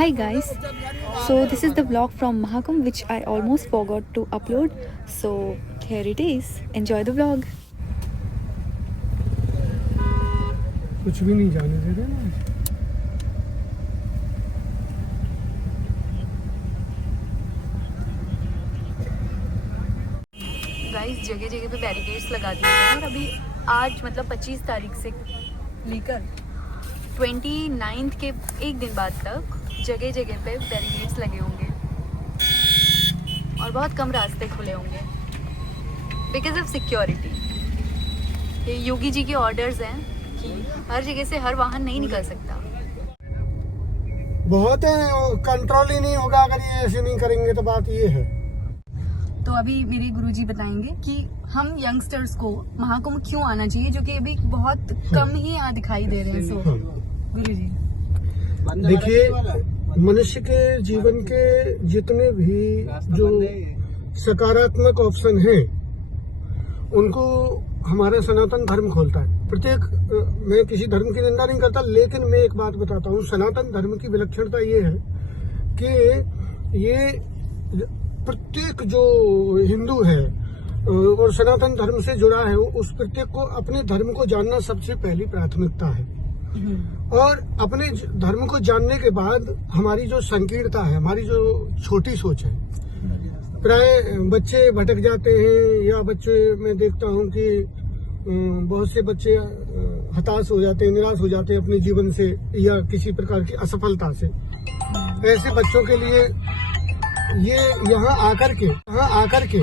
Hi guys, so this is the vlog from Mahakumbh which I almost forgot to upload, so here it is. Enjoy the vlog. कुछ भी नहीं जाने दे रहे ना। Guys जगह जगह पे बैरिकेड्स लगा दिए गए हैं और अभी आज मतलब 25 तारीख से लेकर 29 के एक दिन बाद तक जगह जगह पे बैरिकेड्स लगे होंगे और बहुत कम रास्ते खुले होंगे बिकॉज ऑफ सिक्योरिटी। ये योगी जी के ऑर्डर्स हैं कि हर जगह से हर वाहन नहीं निकल सकता। बहुत है, कंट्रोल ही नहीं होगा अगर ये ऐसे नहीं करेंगे तो बात ये है। तो अभी मेरे गुरुजी बताएंगे कि हम यंगस्टर्स को महाकुंभ क्यों आना चाहिए, जो कि अभी बहुत कम ही यहाँ दिखाई दे रहे हैं। सो गुरुजी देखिए, मनुष्य के जीवन के जितने भी जो सकारात्मक ऑप्शन हैं उनको हमारा सनातन धर्म खोलता है। प्रत्येक मैं किसी धर्म की निंदा नहीं करता, लेकिन मैं एक बात बताता हूँ, सनातन धर्म की विलक्षणता ये है कि ये प्रत्येक जो हिंदू है और सनातन धर्म से जुड़ा है उस प्रत्येक को अपने धर्म को जानना सबसे पहली प्राथमिकता है। और अपने धर्म को जानने के बाद हमारी जो संकीर्णता है, हमारी जो छोटी सोच है, प्राय बच्चे भटक जाते हैं या बच्चे मैं देखता हूँ कि बहुत से बच्चे हताश हो जाते हैं, निराश हो जाते हैं अपने जीवन से या किसी प्रकार की असफलता से। ऐसे बच्चों के लिए ये यहाँ आकर के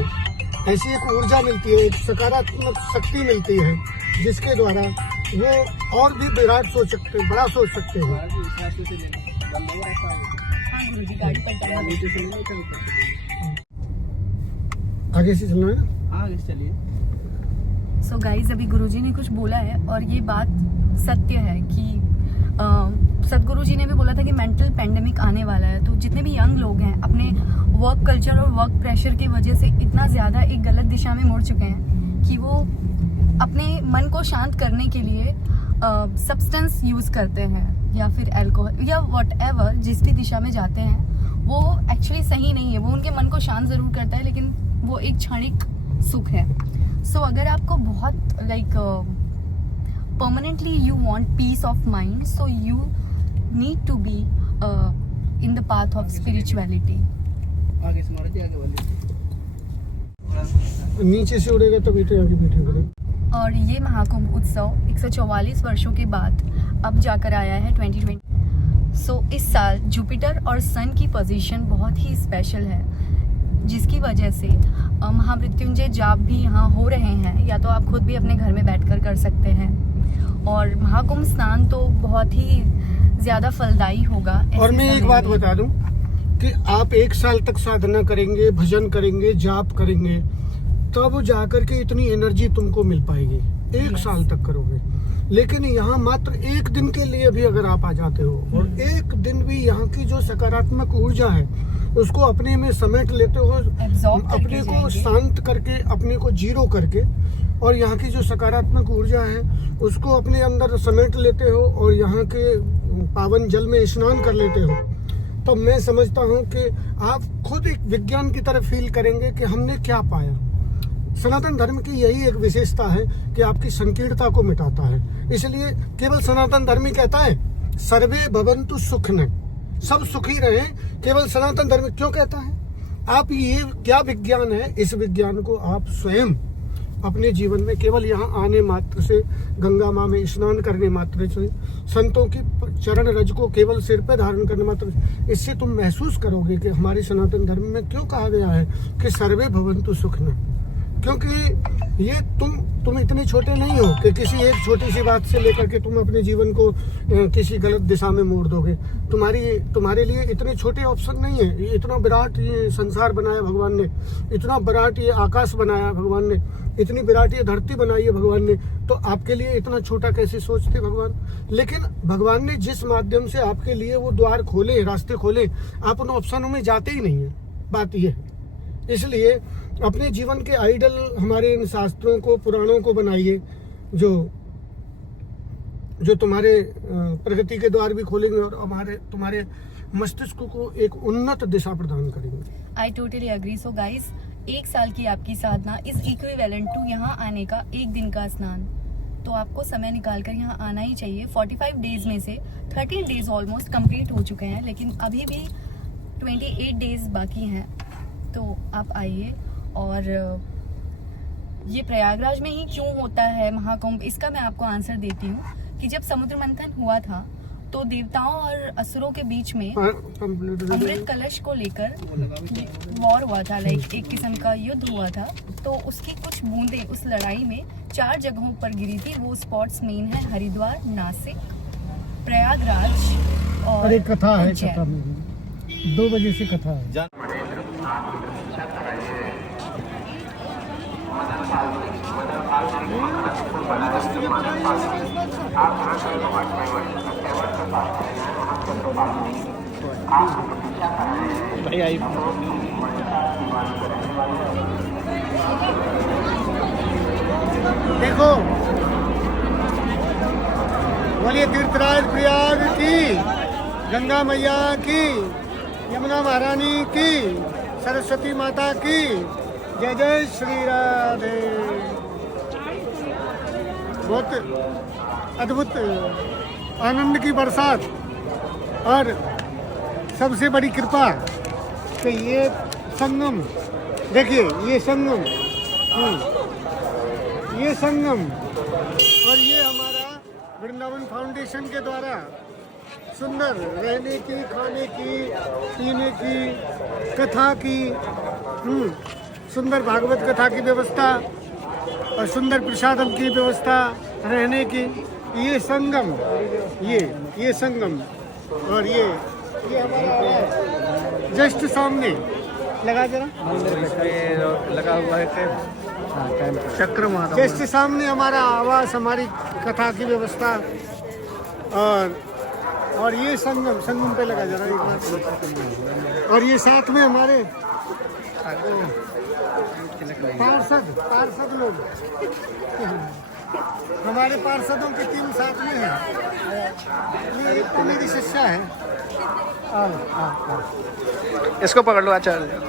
ऐसी एक ऊर्जा मिलती है, एक सकारात्मक शक्ति मिलती है जिसके द्वारा वो और भी विराट सोच सकते हैं, बड़ा सोच सकते हैं। आगे से चलना है ना, आगे चलिए। सो गाइज अभी गुरुजी ने कुछ बोला है और ये बात सत्य है कि सदगुरु जी ने भी बोला था कि मेंटल पेंडेमिक आने वाला है। तो जितने भी यंग लोग हैं अपने वर्क कल्चर और वर्क प्रेशर की वजह से इतना ज़्यादा एक गलत दिशा में मुड़ चुके हैं कि वो अपने मन को शांत करने के लिए सब्सटेंस यूज़ करते हैं या फिर अल्कोहल या व्हाटएवर, जिस भी दिशा में जाते हैं वो एक्चुअली सही नहीं है। वो उनके मन को शांत ज़रूर करता है लेकिन वो एक क्षणिक सुख है। सो अगर आपको बहुत permanently you want peace of mind, so you need to be in the path of spirituality. आगे से मारो जी, आगे वाले नीचे से उड़ेगा तो बेटे आगे बैठे होगा। और ये महाकुंभ उत्सव 144 वर्षों के बाद अब जाकर आया है 2020। सो इस साल जुपिटर और सन की पोजीशन बहुत ही स्पेशल है, जिसकी वजह से महामृत्युंजय जाप भी यहाँ हो रहे हैं, या तो आप खुद भी अपने घर में बैठकर कर सकते हैं। और महाकुंभ स्नान तो बहुत ही ज्यादा फलदायी होगा। और मैं एक बात बता दूं कि आप 1 साल तक साधना करेंगे, भजन करेंगे, जाप करेंगे, तब जाकर के इतनी एनर्जी तुमको मिल पाएगी। 1 साल तक करोगे, लेकिन यहाँ मात्र 1 दिन के लिए भी अगर आप आ जाते हो और 1 दिन भी यहाँ की जो सकारात्मक ऊर्जा है उसको अपने में समेट लेते हो, अपने को शांत करके, अपने को जीरो करके, और यहाँ की जो सकारात्मक ऊर्जा है उसको अपने अंदर समेट लेते हो और यहाँ के पावन जल में स्नान कर लेते हो, तो मैं समझता हूँ कि आप खुद एक विज्ञान की तरफ फील करेंगे कि हमने क्या पाया। सनातन धर्म की यही एक विशेषता है कि आपकी संकीर्णता को मिटाता है। इसलिए केवल सनातन धर्म ही कहता है सर्वे भवन्तु सुखिनः, सब सुखी रहे। केवल सनातन धर्म क्यों कहता है? आप ये क्या विज्ञान है, इस विज्ञान को आप स्वयं अपने जीवन में केवल यहाँ आने मात्र से, गंगा माँ में स्नान करने मात्र से, संतों की चरण रज को केवल सिर पे धारण करने मात्र से, इससे तुम महसूस करोगे कि हमारे सनातन धर्म में क्यों कहा गया है कि सर्वे भवन्तु सुखिनः। क्योंकि ये तुम इतने छोटे नहीं हो कि किसी एक छोटी सी बात से लेकर के तुम अपने जीवन को किसी गलत दिशा में मोड़ दोगे। तुम्हारे लिए इतने छोटे ऑप्शन नहीं है। ये इतना विराट ये संसार बनाया भगवान ने, इतना विराट ये आकाश बनाया भगवान ने, इतनी विराट ये धरती बनाई है भगवान ने, तो आपके लिए इतना छोटा कैसे सोचते भगवान? लेकिन भगवान ने जिस माध्यम से आपके लिए वो द्वार खोले, रास्ते खोले, आप उन ऑप्शनों में जाते ही नहीं है। बात ये है। इसलिए अपने जीवन के आइडल हमारे इन शास्त्रों को, पुराणों को बनाइए जो तुम्हारे प्रगति के द्वार भी खोलेंगे और तुम्हारे मस्तिष्क को एक उन्नत दिशा प्रदान करेंगे। I totally agree. So guys, 1 साल की आपकी साधना इज इक्विवेलेंट टू यहाँ आने का 1 दिन का स्नान। तो आपको समय निकाल कर यहाँ आना ही चाहिए। 45 डेज में से 13 डेज ऑलमोस्ट कंप्लीट हो चुके हैं, लेकिन अभी भी 28 डेज बाकी हैं। तो आप आइए। और ये प्रयागराज में ही क्यों होता है महाकुंभ, इसका मैं आपको आंसर देती हूँ कि जब समुद्र मंथन हुआ था तो देवताओं और असुरों के बीच में अमृत कलश को लेकर वॉर हुआ था, लाइक एक किस्म का युद्ध हुआ था। तो उसकी कुछ बूंदें उस लड़ाई में 4 जगहों पर गिरी थी। वो स्पॉट्स मेन है हरिद्वार, नासिक, प्रयागराज और एक कथा है, उज्जैन। कथा में 2 बजे से कथा है। भाई आई देखो, बोलिए तीर्थराज प्रयाग की, गंगा मैया की, यमुना महारानी की, सरस्वती माता की, जय जय श्री राधे। बहुत अद्भुत आनंद की बरसात और सबसे बड़ी कृपा कि ये संगम, देखिए ये संगम, ये संगम और ये हमारा वृंदावन फाउंडेशन के द्वारा सुंदर रहने की, खाने की, पीने की, कथा की, सुंदर भागवत कथा की व्यवस्था और सुंदर प्रसादम की व्यवस्था, रहने की, ये संगम, ये संगम और ये हमारा जस्ट सामने लगा जरा लगा हुआ है चक्र माता, जस्ट सामने हमारा आवास, हमारी कथा की व्यवस्था और ये संगम पे लगा जरा एक बार। और ये साथ में हमारे पार्षद लोग, हमारे पार्षदों की टीम साथ में है। ये मेरी शिष्या है। इसको पकड़ लो आचार्य।